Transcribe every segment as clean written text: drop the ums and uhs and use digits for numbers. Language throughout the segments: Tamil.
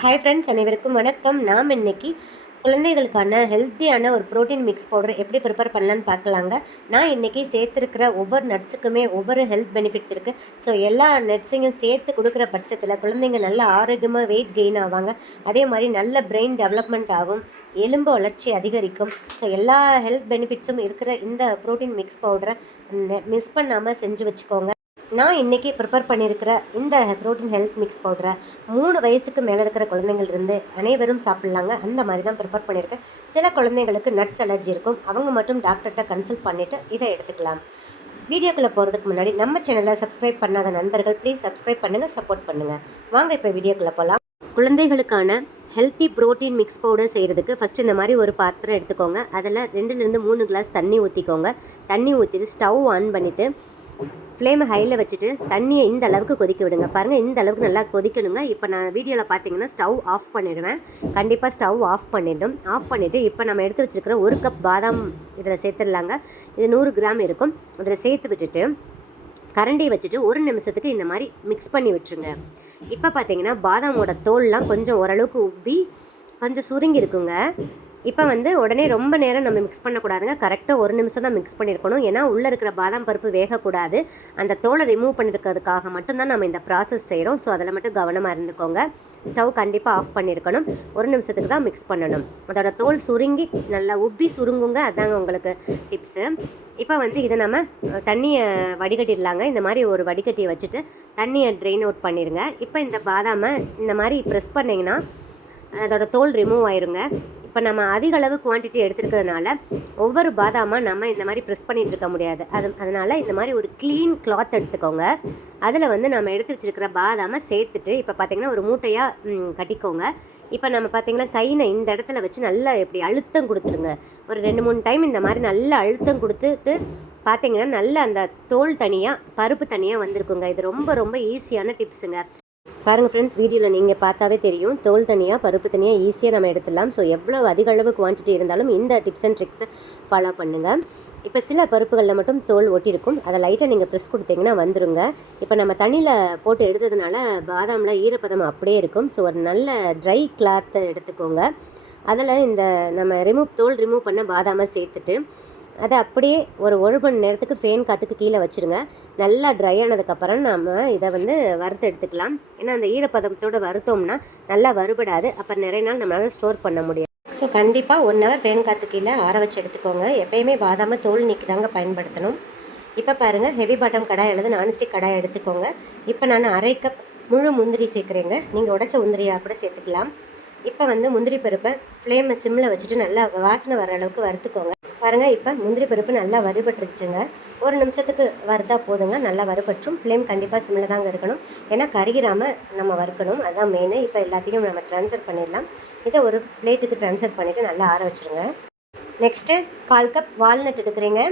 ஹாய் ஃப்ரெண்ட்ஸ், அனைவருக்கும் வணக்கம். நாம் இன்னைக்கு குழந்தைகளுக்கான ஹெல்த்தியான ஒரு ப்ரோட்டீன் மிக்ஸ் பவுடர் எப்படி ப்ரிப்பேர் பண்ணலான்னு பார்க்கலாங்க. நான் இன்றைக்கி சேர்த்துருக்கிற ஒவ்வொரு நட்ஸுக்குமே ஒவ்வொரு ஹெல்த் பெனிஃபிட்ஸ் இருக்குது. ஸோ எல்லா நட்ஸையும் சேர்த்து கொடுக்குற பட்சத்தில் குழந்தைங்க நல்ல ஆரோக்கியமாக வெயிட் கெயின் ஆவாங்க. அதே மாதிரி நல்ல பிரெயின் டெவலப்மெண்ட் ஆகும், எலும்பு வளர்ச்சி அதிகரிக்கும். ஸோ எல்லா ஹெல்த் பெனிஃபிட்ஸும் இருக்கிற இந்த ப்ரோட்டீன் மிக்ஸ் பவுடரை மிஸ் பண்ணாமல் செஞ்சு வச்சுக்கோங்க. நான் இன்றைக்கி ப்ரிப்பேர் பண்ணியிருக்கிற இந்த ப்ரோட்டீன் ஹெல்த் மிக்ஸ் பவுடரை 3 வயசுக்கு மேலே இருக்கிற குழந்தைங்கள்லேருந்து அனைவரும் சாப்பிட்லாங்க. அந்த மாதிரி தான் ப்ரிப்பேர் பண்ணியிருக்கேன். சில குழந்தைங்களுக்கு நட்ஸ் அலர்ஜி இருக்கும், அவங்க மட்டும் டாக்டர்கிட்ட கன்சல்ட் பண்ணிவிட்டு இதை எடுத்துக்கலாம். வீடியோக்குள்ளே போகிறதுக்கு முன்னாடி நம்ம சேனலை சப்ஸ்கிரைப் பண்ணாத நண்பர்கள் ப்ளீஸ் சப்ஸ்கிரைப் பண்ணுங்கள், சப்போர்ட் பண்ணுங்கள். வாங்க இப்போ வீடியோக்குள்ளே போகலாம். குழந்தைகளுக்கான ஹெல்த்தி ப்ரோட்டீன் மிக்ஸ் பவுடர் செய்கிறதுக்கு ஃபஸ்ட்டு இந்த மாதிரி ஒரு பாத்திரம் எடுத்துக்கோங்க. அதில் 2லேருந்து 3 கிளாஸ் தண்ணி ஊற்றிக்கோங்க. தண்ணி ஊற்றிட்டு ஸ்டவ் ஆன் பண்ணிவிட்டு ஃப்ளேமை ஹையில் வச்சுட்டு தண்ணியை இந்த அளவுக்கு கொதிக்க விடுங்க. பாருங்கள், இந்த அளவுக்கு நல்லா கொதிக்கணுங்க. இப்போ நான் வீடியோவில் பார்த்தீங்கன்னா ஸ்டவ் ஆஃப் பண்ணிடுவேன். கண்டிப்பாக ஸ்டவ் ஆஃப் பண்ணிவிட்டு இப்போ நம்ம எடுத்து வச்சுருக்கிற 1 கப் பாதாம் இதில் சேர்த்துடலாங்க. இது 100 கிராம் இருக்கும். இதில் சேர்த்து விட்டுட்டு கரண்டியை வச்சுட்டு 1 நிமிஷத்துக்கு இந்த மாதிரி மிக்ஸ் பண்ணி விட்டுருங்க. இப்போ பார்த்தீங்கன்னா பாதாமோட தோல்லாம் கொஞ்சம் ஓரளவுக்கு உப்பி கொஞ்சம் சுருங்கி இருக்குங்க. இப்போ உடனே ரொம்ப நேரம் நம்ம மிக்ஸ் பண்ணக்கூடாதுங்க. கரெக்டாக 1 நிமிஷம் தான் மிக்ஸ் பண்ணியிருக்கணும். ஏன்னா உள்ளே இருக்கிற பாதாம் பருப்பு வேகக்கூடாது. அந்த தோலை ரிமூவ் பண்ணியிருக்கிறதுக்காக மட்டும்தான் நம்ம இந்த ப்ராசஸ் செய்கிறோம். ஸோ அதில் மட்டும் கவனமாக இருந்துக்கோங்க. ஸ்டவ் கண்டிப்பாக ஆஃப் பண்ணியிருக்கணும். 1 நிமிஷத்துக்கு தான் மிக்ஸ் பண்ணணும். அதோட தோல் சுருங்கி நல்லா உப்பி சுருங்குங்க. அதாங்க உங்களுக்கு டிப்ஸு. இப்போ இதை நம்ம தண்ணியை வடிகட்டிடலாங்க. இந்த மாதிரி ஒரு வடிகட்டியை வச்சுட்டு தண்ணியை ட்ரெயின் அவுட் பண்ணிடுங்க. இப்போ இந்த பாதாமை இந்த மாதிரி ப்ரெஸ் பண்ணிங்கன்னா அதோட தோல் ரிமூவ் ஆயிருங்க. இப்போ நம்ம அதிக அளவு குவான்டிட்டி எடுத்துருக்கிறதுனால ஒவ்வொரு பாதாமாக நம்ம இந்த மாதிரி ப்ரெஸ் பண்ணிகிட்டு இருக்க முடியாது. அதனால் இந்த மாதிரி ஒரு க்ளீன் கிளாத் எடுத்துக்கோங்க. அதில் நம்ம எடுத்து வச்சுருக்கிற பாதாமை சேர்த்துட்டு இப்போ பார்த்திங்கன்னா ஒரு மூட்டையாக கட்டிக்கோங்க. இப்போ நம்ம பார்த்திங்கன்னா கையினை இந்த இடத்துல வச்சு நல்லா எப்படி அழுத்தம் கொடுத்துருங்க. ஒரு 2-3 டைம் இந்த மாதிரி நல்லா அழுத்தம் கொடுத்துட்டு பார்த்திங்கன்னா நல்லா அந்த தோல் தனியாக பருப்பு தனியாக வந்திருக்குங்க. இது ரொம்ப ரொம்ப ஈஸியான டிப்ஸுங்க. பாருங்கள் ஃப்ரெண்ட்ஸ், வீடியோவில் நீங்கள் பார்த்தாவே தெரியும், தோல் தனியாக பருப்பு தனியாக ஈஸியாக நம்ம எடுத்துடலாம். ஸோ எவ்வளோ அதிக அளவு குவான்டிட்டி இருந்தாலும் இந்த டிப்ஸ் அண்ட் ட்ரிக்ஸை ஃபாலோ பண்ணுங்கள். இப்போ சில பருப்புகளில் மட்டும் தோல் ஒட்டியிருக்கும். அதை லைட்டாக நீங்கள் ப்ரெஸ் கொடுத்தீங்கன்னா வந்துடுங்க. இப்போ நம்ம தண்ணியில் போட்டு எடுத்ததுனால பாதாமில் ஈரப்பதம் அப்படியே இருக்கும். ஸோ ஒரு நல்ல ட்ரை கிளாத்தை எடுத்துக்கோங்க. அதில் இந்த நம்ம தோல் ரிமூவ் பண்ண பாதாமை சேர்த்துட்டு அதை அப்படியே ஒரு மணி நேரத்துக்கு ஃபேன் காற்றுக்கு கீழே வச்சுருங்க. நல்லா ட்ரை ஆனதுக்கப்புறம் நம்ம இதை வறுத்து எடுத்துக்கலாம். ஏன்னா அந்த ஈரப்பதத்தோடு வறுத்தோம்னா நல்லா வறுபடாது. அப்புறம் நிறைய நாள் நம்மளால் ஸ்டோர் பண்ண முடியும். ஸோ கண்டிப்பாக 1 ஹவர் ஃபேன் காற்று கீழே ஆற வச்சு எடுத்துக்கோங்க. எப்போயுமே பாதாமை தோல் நீக்கி தாங்க பயன்படுத்தணும். இப்போ பாருங்கள், ஹெவி பாட்டம் கடாய் அல்லது நான்ஸ்டிக் கடாய் எடுத்துக்கோங்க. இப்போ நான் 1/2 கப் முழு முந்திரி சேர்க்குறேங்க. நீங்கள் உடைச்ச முந்திரியாக கூட சேர்த்துக்கலாம். இப்போ முந்திரி பருப்பை ஃப்ளேமை சிம்மில் வச்சுட்டு நல்லா வாசனை வர அளவுக்கு வறுத்துக்கோங்க. பாருங்கள், இப்போ முந்திரி பருப்பு நல்லா வறுபட்டுருச்சுங்க. 1 நிமிஷத்துக்கு வறுத்தா போதுங்க. நல்லா வறுபற்றும். ஃப்ளேம் கண்டிப்பாக சிம்மில் தாங்க இருக்கணும். ஏன்னா கருகிராமல் நம்ம வறுக்கணும், அதுதான் மெயின். இப்போ எல்லாத்தையும் நம்ம ட்ரான்ஸ்ஃபர் பண்ணிடலாம். இதை ஒரு பிளேட்டுக்கு ட்ரான்ஸ்ஃபர் பண்ணிவிட்டு நல்லா ஆற வச்சுருங்க. நெக்ஸ்ட்டு 1/4 கப் வால்நட் எடுக்கிறீங்க.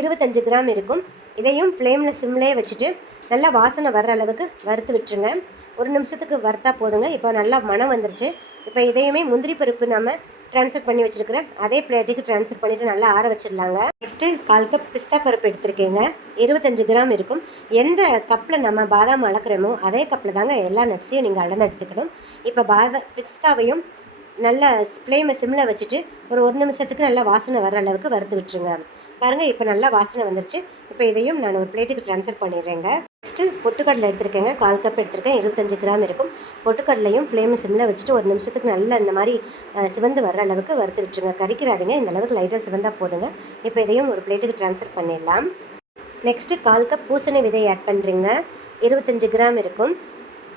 25 கிராம் இருக்கும். இதையும் ஃப்ளேமில் சிம்லேயே வச்சுட்டு நல்லா வாசனை வர்ற அளவுக்கு வறுத்து விட்டுருங்க. 1 நிமிஷத்துக்கு வறுத்தா போதுங்க. இப்போ நல்லா மணம் வந்துருச்சு. இப்போ இதையுமே முந்திரி பருப்பு நம்ம ட்ரான்ஸ்ஃபர் பண்ணி வச்சுருக்கிறேன் அதே பிளேட்டுக்கு ட்ரான்ஸ்ஃபர் பண்ணிவிட்டு நல்லா ஆற வச்சிடலாங்க. நெக்ஸ்ட்டு 1/4 கப் பிஸ்தா பருப்பு எடுத்துருக்கேங்க. 25 கிராம் இருக்கும். எந்த கப்பில் நம்ம பாதாம் அளக்குறோமோ அதே கப்பில் தாங்க எல்லா நட்ஸையும் நீங்கள் அளந்து எடுத்துக்கணும். இப்போ பிஸ்தாவையும் நல்லா ஃப்ளேமை சிம்மில் வச்சுட்டு ஒரு 1 நிமிஷத்துக்கு நல்லா வாசனை வர அளவுக்கு வறுத்து விட்டுருங்க. பாருங்கள், இப்போ நல்லா வாசனை வந்துருச்சு. இப்போ இதையும் நான் ஒரு பிளேட்டுக்கு ட்ரான்ஸ்ஃபர் பண்ணிடுறேங்க. நெக்ஸ்ட்டு பொட்டுக்கடலை எடுத்துருக்கேங்க. 1/4 கப் எடுத்துருக்கேன். 25 கிராம் இருக்கும். பொட்டுக்கடலையும் ஃப்ளேமை சிம்மில் வச்சுட்டு 1 நிமிஷத்துக்கு நல்லா இந்த மாதிரி சிவந்து வர அளவுக்கு வறுத்து விட்டுருங்க. கறிக்கிறாதீங்க, இந்த அளவுக்கு லைட்டாக சிவந்தால் போதுங்க. இப்போ இதையும் ஒரு பிளேட்டுக்கு ட்ரான்ஸ்ஃபர் பண்ணிடலாம். நெக்ஸ்ட்டு 1/4 கப் பூசணி விதை ஆட் பண்ணுறீங்க. 25 கிராம் இருக்கும்.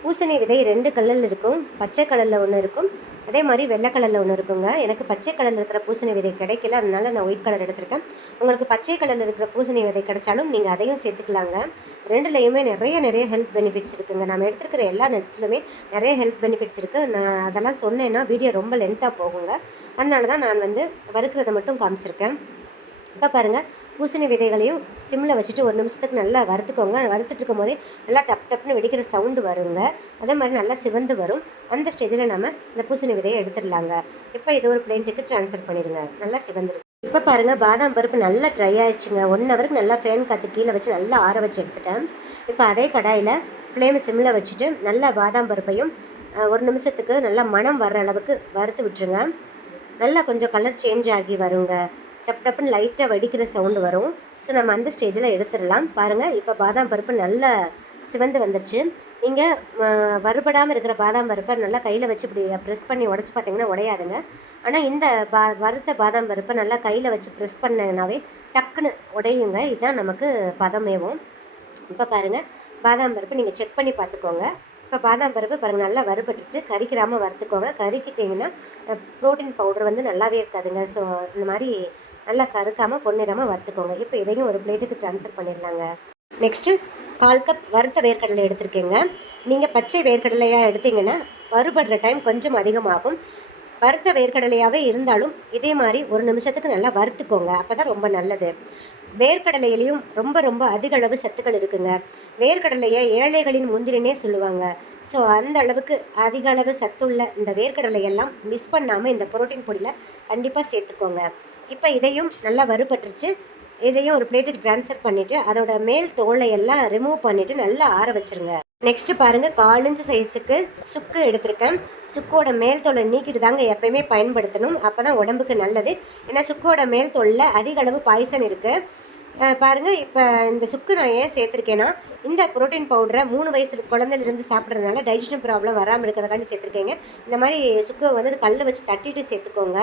பூசணி விதை 2 கலரில் இருக்கும். பச்சை கலரில் ஒன்று இருக்கும், அதே மாதிரி வெள்ளை கலரில் ஒன்று இருக்குங்க. எனக்கு பச்சை கலரில் இருக்கிற பூசணி விதை கிடைக்கல, அதனால நான் ஒயிட் கலர் எடுத்திருக்கேன். உங்களுக்கு பச்சை கலரில் இருக்கிற பூசணி விதை கிடைச்சாலும் நீங்கள் அதையும் சேர்த்துக்கலாங்க. 2லையுமே நிறைய ஹெல்த் பெனிஃபிட்ஸ் இருக்குங்க. நம்ம எடுத்துருக்கிற எல்லா நட்ஸ்லுமே நிறைய ஹெல்த் பெனிஃபிட்ஸ் இருக்குது. நான் அதெல்லாம் சொன்னேன்னா வீடியோ ரொம்ப லென்த்தாக போகுங்க. அதனால தான் நான் வறுக்கிறத மட்டும் காமிச்சிருக்கேன். இப்போ பாருங்கள், பூசணி விதைகளையும் சிம்மில் வச்சுட்டு 1 நிமிஷத்துக்கு நல்லா வறுத்துக்கோங்க. வறுத்துட்டு இருக்கும் போதே நல்லா டப்னு வெடிக்கிற சவுண்டு வருங்க. அதே மாதிரி நல்லா சிவந்து வரும். அந்த ஸ்டேஜில் நம்ம இந்த பூசணி விதையை எடுத்துடலாங்க. இப்போ இது ஒரு பிளேட்டுக்கு ட்ரான்ஸ்ஃபர் பண்ணிடுங்க. நல்லா சிவந்துருச்சு. இப்போ பாருங்கள், பாதாம் பருப்பு நல்லா ட்ரை ஆகிடுச்சுங்க. 1 ஹவருக்கு நல்லா ஃபேன் காற்று கீழே வச்சு நல்லா ஆற வச்சு எடுத்துட்டேன். இப்போ அதே கடாயில் ஃப்ளேமை சிம்மில் வச்சுட்டு நல்லா பாதாம் பருப்பையும் 1 நிமிஷத்துக்கு நல்லா மணம் வர்ற அளவுக்கு வறுத்து விட்டுருங்க. நல்லா கொஞ்சம் கலர் சேஞ்ச் ஆகி வருங்க. டப் டப்புன்னு லைட்டாக வடிக்கிற சவுண்டு வரும். ஸோ நம்ம அந்த ஸ்டேஜில் எடுத்துடலாம். பாருங்கள், இப்போ பாதாம் பருப்பு நல்லா சிவந்து வந்துருச்சு. நீங்கள் வறுபடாமல் இருக்கிற பாதாம் பருப்பை நல்லா கையில் வச்சு இப்படி ப்ரெஸ் பண்ணி உடச்சி பார்த்தீங்கன்னா உடையாதுங்க. ஆனால் இந்த வறுத்த பாதாம் பருப்பை நல்லா கையில் வச்சு ப்ரெஸ் பண்ணிங்கனாவே டக்குன்னு உடையுங்க. இதுதான் நமக்கு பதமேவும். இப்போ பாருங்கள், பாதாம் பருப்பு நீங்கள் செக் பண்ணி பார்த்துக்கோங்க. இப்போ பாதாம் பருப்பு பாருங்கள் நல்லா வறுபட்டுருச்சு. கறிக்கிடாமல் வறுத்துக்கோங்க. கறிக்கிட்டிங்கன்னா ப்ரோட்டீன் பவுடர் வந்து நல்லாவே இருக்காதுங்க. ஸோ இந்த மாதிரி நல்லா கருக்காமல் பொன்னிறமாக வறுத்துக்கோங்க. இப்போ இதையும் ஒரு பிளேட்டுக்கு ட்ரான்ஸ்ஃபர் பண்ணிடலாங்க. நெக்ஸ்ட்டு 1/4 கப் வறுத்த வேர்க்கடலை எடுத்துருக்கேங்க. நீங்கள் பச்சை வேர்க்கடலையாக எடுத்திங்கன்னா வறுபடுற டைம் கொஞ்சம் அதிகமாகும். வறுத்த வேர்க்கடலையாகவே இருந்தாலும் இதே மாதிரி 1 நிமிஷத்துக்கு நல்லா வறுத்துக்கோங்க. அப்போ தான் ரொம்ப நல்லது. வேர்க்கடலையிலையும் ரொம்ப ரொம்ப அதிக அளவு சத்துக்கள் இருக்குங்க. வேர்க்கடலையை ஏழைகளின் முந்திரினே சொல்லுவாங்க. ஸோ அந்த அளவுக்கு அதிக அளவு சத்துள்ள இந்த வேர்க்கடலையெல்லாம் மிஸ் பண்ணாமல் இந்த புரோட்டீன் பொடியில் கண்டிப்பாக சேர்த்துக்கோங்க. இப்போ இதையும் நல்லா வறுபட்டுருச்சு. இதையும் ஒரு பிளேட்டுக்கு ட்ரான்ஸ்ஃபர் பண்ணிவிட்டு அதோட மேல் தோலை எல்லாம் ரிமூவ் பண்ணிவிட்டு நல்லா ஆற வச்சுருங்க. நெக்ஸ்ட்டு பாருங்கள், 1/4 இன்ச்சு சைஸுக்கு சுக்கு எடுத்திருக்கேன். சுக்கோட மேல் தோலை நீக்கிட்டு தாங்க எப்போயுமே பயன்படுத்தணும். அப்போ தான் உடம்புக்கு நல்லது. ஏன்னா சுக்கோட மேல் தோலில் அதிக அளவு பாய்சன் இருக்குது. பாருங்கள், இப்போ இந்த சுக்கு நான் ஏன் சேர்த்துருக்கேன்னா, இந்த புரோட்டீன் பவுடரை 3 வயசு குழந்தையிலேருந்து சாப்பிட்றதுனால டைஜஷன் ப்ராப்ளம் வராமல் இருக்கிறதுக்காண்டி சேர்த்துருக்கேங்க. இந்த மாதிரி சுக்கை வந்து கல்லை வச்சு தட்டிட்டு சேர்த்துக்கோங்க.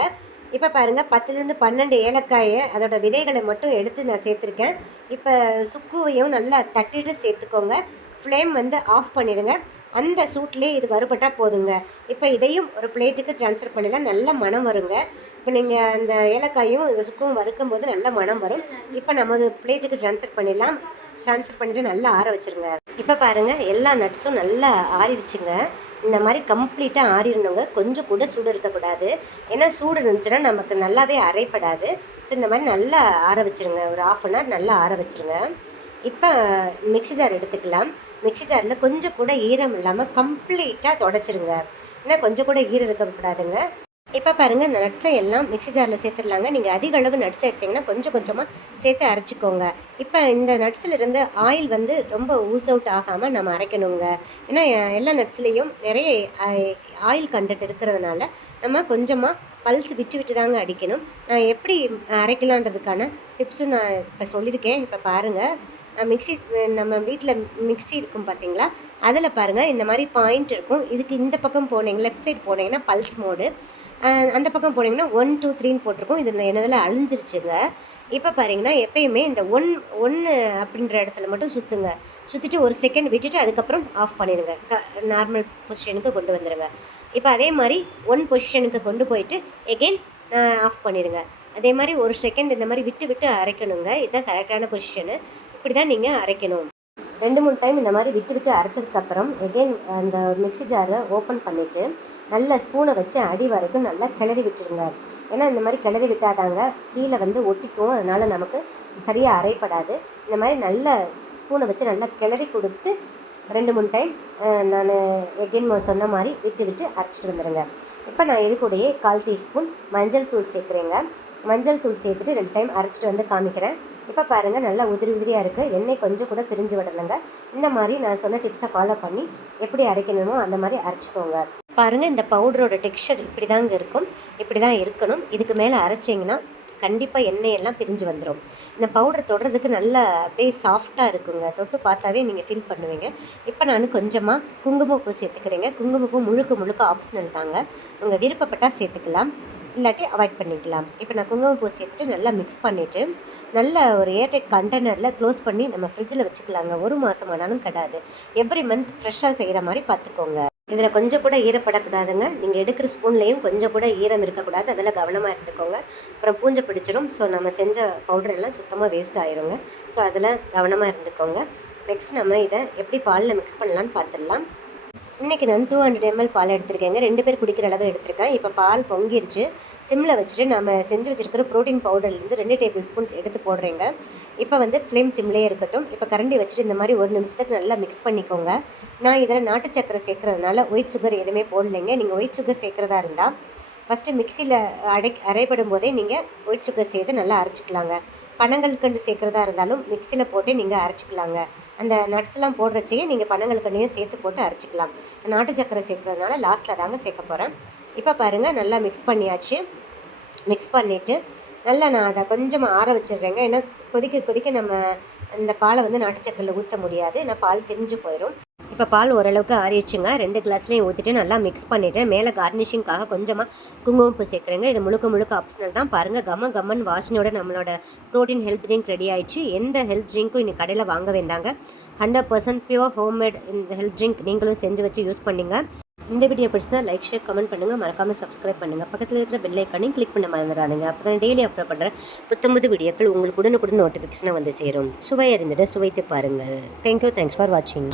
இப்போ பாருங்கள், 10லேருந்து 12 ஏலக்காயை அதோட விதைகளை மட்டும் எடுத்து நான் சேர்த்துருக்கேன். இப்போ சுக்குவையும் நல்லா தட்டிட்டு சேர்த்துக்கோங்க. ஃப்ளேம் வந்து ஆஃப் பண்ணிடுங்க. அந்த சூட்லேயே இது வறுபட்டால் போதுங்க. இப்போ இதையும் ஒரு பிளேட்டுக்கு ட்ரான்ஸ்ஃபர் பண்ணிடலாம். நல்ல மணம் வருங்க. இப்போ நீங்கள் அந்த ஏலக்காயும் இந்த சுக்கும் வறுக்கும் போது நல்ல மணம் வரும். இப்போ நம்ம ஒரு பிளேட்டுக்கு ட்ரான்ஸ்ஃபர் பண்ணிடலாம். ட்ரான்ஸ்ஃபர் பண்ணிவிட்டு நல்லா ஆற வச்சுருங்க. இப்போ பாருங்கள், எல்லா நட்ஸும் நல்லா ஆறிடுச்சுங்க. இந்த மாதிரி கம்ப்ளீட்டாக ஆறிடணுங்க. கொஞ்சம் கூட சூடு இருக்கக்கூடாது. ஏன்னா சூடு இருந்துச்சுன்னா நமக்கு நல்லாவே அரைப்படாது. ஸோ இந்த மாதிரி நல்லா ஆற வச்சுருங்க. ஒரு 1/2 அன் ஹவர் நல்லா ஆற வச்சுருங்க. இப்போ மிக்ஸி ஜார் எடுத்துக்கலாம். மிக்ஸி ஜாரில் கொஞ்சம் கூட ஈரம் இல்லாமல் கம்ப்ளீட்டாக தொடச்சிருங்க. ஏன்னா கொஞ்சம் கூட ஈரம் இருக்கக்கூடாதுங்க. இப்போ பாருங்கள், இந்த நட்ஸை எல்லாம் மிக்ஸி ஜாரில் சேர்த்துடலாங்க. நீங்கள் அதிக அளவு நட்ஸ் எடுத்திங்கன்னா கொஞ்சம் கொஞ்சமாக சேர்த்து அரைச்சிக்கோங்க. இப்போ இந்த நட்ஸில் இருந்து ஆயில் வந்து ரொம்ப ஊஸ் அவுட் ஆகாமல் நம்ம அரைக்கணுங்க. ஏன்னா எல்லா நட்ஸ்லேயும் நிறைய ஆயில் கண்டென்ட் இருக்கிறதுனால நம்ம கொஞ்சமாக பல்ஸ் விட்டு விட்டு தாங்க அடிக்கணும். நான் எப்படி அரைக்கலான்றதுக்கான டிப்ஸும் நான் இப்போ சொல்லியிருக்கேன். இப்போ பாருங்கள், நம்ம வீட்டில் மிக்ஸி இருக்கும் பார்த்தீங்களா, அதில் பாருங்கள் இந்த மாதிரி பாயிண்ட் இருக்கும். இதுக்கு இந்த பக்கம் போனீங்க, லெஃப்ட் சைடு போனீங்கன்னா பல்ஸ் மோடு, அந்த பக்கம் போனீங்கன்னா 1 2 3ன்னு போட்டிருக்கும். இது என்னதில் அழிஞ்சிருச்சுங்க. இப்போ பாருங்கன்னா எப்பயுமே இந்த 1 அப்படின்ற இடத்துல மட்டும் சுற்றுங்க. சுற்றிட்டு 1 செகண்ட் விட்டுட்டு அதுக்கப்புறம் ஆஃப் பண்ணிடுங்க. நார்மல் பொசிஷனுக்கு கொண்டு வந்துடுங்க. இப்போ அதே மாதிரி 1 பொசிஷனுக்கு கொண்டு போயிட்டு எகெயின் ஆஃப் பண்ணிடுங்க. அதே மாதிரி 1 செகண்ட் இந்த மாதிரி விட்டு விட்டு அரைக்கணுங்க. இதுதான் கரெக்டான பொசிஷனு. இப்படி தான் நீங்கள் அரைக்கணும். 2 3 டைம் இந்த மாதிரி விட்டு விட்டு அரைச்சதுக்கப்புறம் எகெயின் அந்த மிக்ஸி ஜாரை ஓப்பன் பண்ணிவிட்டு நல்ல ஸ்பூனை வச்சு அடி வரைக்கும் நல்லா கிளறி விட்டுருங்க. ஏன்னா இந்த மாதிரி கிளறி விட்டாதாங்க கீழே வந்து ஒட்டிக்கும். அதனால் நமக்கு சரியாக அரைப்படாது. இந்த மாதிரி நல்ல ஸ்பூனை வச்சு நல்லா கிளறி கொடுத்து 2 3 டைம் நான் எகெயின் சொன்ன மாதிரி விட்டு விட்டு அரைச்சிட்டு வந்துடுங்க. இப்போ நான் இது கூடயே 1/4 டீஸ்பூன் மஞ்சள் தூள் சேர்க்குறேங்க. மஞ்சள் தூள் சேர்த்துட்டு 2 டைம் அரைச்சிட்டு வந்து காமிக்கிறேன். இப்போ பாருங்கள், நல்லா உதிரியாக இருக்குது. எண்ணெய் கொஞ்சம் கூட பிரிஞ்சு விடலைங்க. இந்த மாதிரி நான் சொன்ன டிப்ஸை ஃபாலோ பண்ணி எப்படி அரைக்கணுமோ அந்த மாதிரி அரைச்சிக்கோங்க. பாருங்கள், இந்த பவுடரோட டெக்ஸ்சர் இப்படி தாங்க இருக்கும். இப்படி தான் இருக்கணும். இதுக்கு மேலே அரைச்சிங்கன்னா கண்டிப்பாக எண்ணெயெல்லாம் பிரிஞ்சு வந்துடும். இந்த பவுடர் தொடுறதுக்கு நல்லா அப்படியே சாஃப்டாக இருக்குங்க. தொட்டு பார்த்தாவே நீங்கள் ஃபீல் பண்ணுவீங்க. இப்போ நான் கொஞ்சமாக குங்குமப்பூ சேர்த்துக்கிறேங்க. குங்குமப்பூ முழுக்க ஆப்ஷனல் தாங்க. உங்கள் விருப்பப்பட்டால் சேர்த்துக்கலாம், இல்லாட்டி அவாய்ட் பண்ணிக்கலாம். இப்போ நான் குங்குமப்பூ சேர்த்துட்டு நல்லா மிக்ஸ் பண்ணிவிட்டு நல்ல ஒரு ஏர்டைட் கண்டெய்னரில் க்ளோஸ் பண்ணி நம்ம ஃப்ரிட்ஜில் வச்சுக்கலாங்க. 1 மாதம் ஆனாலும் கிடாது. எவ்ரி மந்த் ஃப்ரெஷ்ஷாக செய்கிற மாதிரி பார்த்துக்கோங்க. இதில் கொஞ்சம் கூட ஈரப்படக்கூடாதுங்க. நீங்கள் எடுக்கிற ஸ்பூன்லேயும் கொஞ்சம் கூட ஈரம் இருக்கக்கூடாது. அதெல்லாம் கவனமாக எடுத்துக்கோங்க. அப்புறம் பூஞ்சை பிடிச்சிடும். ஸோ நம்ம செஞ்ச பவுடர் எல்லாம் சுத்தமாக வேஸ்ட் ஆயிருங்க. ஸோ அதில் கவனமாக இருந்துக்கோங்க. நெக்ஸ்ட் நம்ம இதை எப்படி பாலில் மிக்ஸ் பண்ணலான்னு பார்த்துடலாம். இன்றைக்கி நான் 200 ml பால் எடுத்திருக்கேங்க. 2 பேர் குடிக்கிற அளவு எடுத்திருக்கேன். இப்போ பால் பொங்கிருச்சு. சிம்மில் வச்சுட்டு நம்ம செஞ்சு வச்சுருக்கிற ப்ரோட்டீன் பவுடர்லேருந்து 2 டேபிள் ஸ்பூன்ஸ் எடுத்து போடுறேங்க. இப்போ வந்து ஃப்ளேம் சிம்லேயே இருக்கட்டும். இப்போ கரண்டி வச்சுட்டு இந்த மாதிரி 1 நிமிஷத்துக்கு நல்லா மிக்ஸ் பண்ணிக்கோங்க. நான் இதில் நாட்டு சக்கரை சேர்க்குறதுனால ஒயிட் சுகர் எதுவுமே போடலைங்க. நீங்கள் ஒயிட் சுகர் சேர்க்குறதா இருந்தால் ஃபஸ்ட்டு மிக்சியில் அரைப்படும் போதே நீங்கள் ஒயிட் சுகர் சேர்த்து நல்லா அரைச்சிக்கலாங்க. பனங்கல்கண்டு சேர்க்குறதா இருந்தாலும் மிக்சியில் போட்டு நீங்கள் அரைச்சிக்கலாங்க. அந்த நட்ஸ்லாம் போடுறச்சையே நீங்கள் பனங்கல்கண்டையும் சேர்த்து போட்டு அரைச்சிக்கலாம். நாட்டு சர்க்கரை சேர்க்குறதுனால லாஸ்ட்டில் தாங்க சேர்க்க போகிறேன். இப்போ பாருங்கள், நல்லா மிக்ஸ் பண்ணியாச்சு. மிக்ஸ் பண்ணிவிட்டு நல்லா நான் அதை கொஞ்சமாக ஆற வச்சிடுறேங்க. ஏன்னா கொதிக்க கொதிக்க நம்ம இந்த பாலை வந்து நாட்டு சர்க்கரையில் ஊற்ற முடியாது, ஏன்னா பால் திரிஞ்சு போயிடும். இப்போ பால் ஓரளவுக்கு ஆறிடுச்சுங்க. 2 கிளாஸ்லேயும் ஊற்றிட்டு நல்லா மிக்ஸ் பண்ணிவிட்டு மேலே கார்னிஷிங்காக கொஞ்சமாக குங்குமப்பூ சேர்க்குறேங்க. இது முழுக்க முழுக்க ஆப்ஷனல் தான். பாருங்கள், கம்மன் வாசனையோட நம்மளோட ப்ரோட்டீன் ஹெல்த் ட்ரிங்க் ரெடி ஆயிடுச்சு. எந்த ஹெல்த் ட்ரிங்க்கும் இன்னைக்கு கடையில் வாங்க வேண்டாங்க. 100% பியூர் ஹோம்மேட் இந்த ஹெல்த் ட்ரிங்க் நீங்களும் செஞ்சு வச்சு யூஸ் பண்ணிங்க. இந்த வீடியோ பிடிச்சிருந்தா லைக், ஷேர், கமெண்ட் பண்ணுங்கள். மறக்காமல் சப்ஸ்கிரைப் பண்ணுங்கள். பக்கத்தில் இருக்கிற பெல் ஐக்கானையும் கிளிக் பண்ண மறந்துடாதீங்க. அப்போ தான் டெய்லி அப்லோட் பண்ணுற புத்தம்புது வீடியோக்கள் உங்களுக்கு உடனுக்குடன் நோட்டிஃபிகேஷனாக வந்து சேரும். சுவை அறிந்திட சுவைத்து பாருங்கள். தேங்க்யூ. தேங்க்ஸ் ஃபார் வாட்சிங்.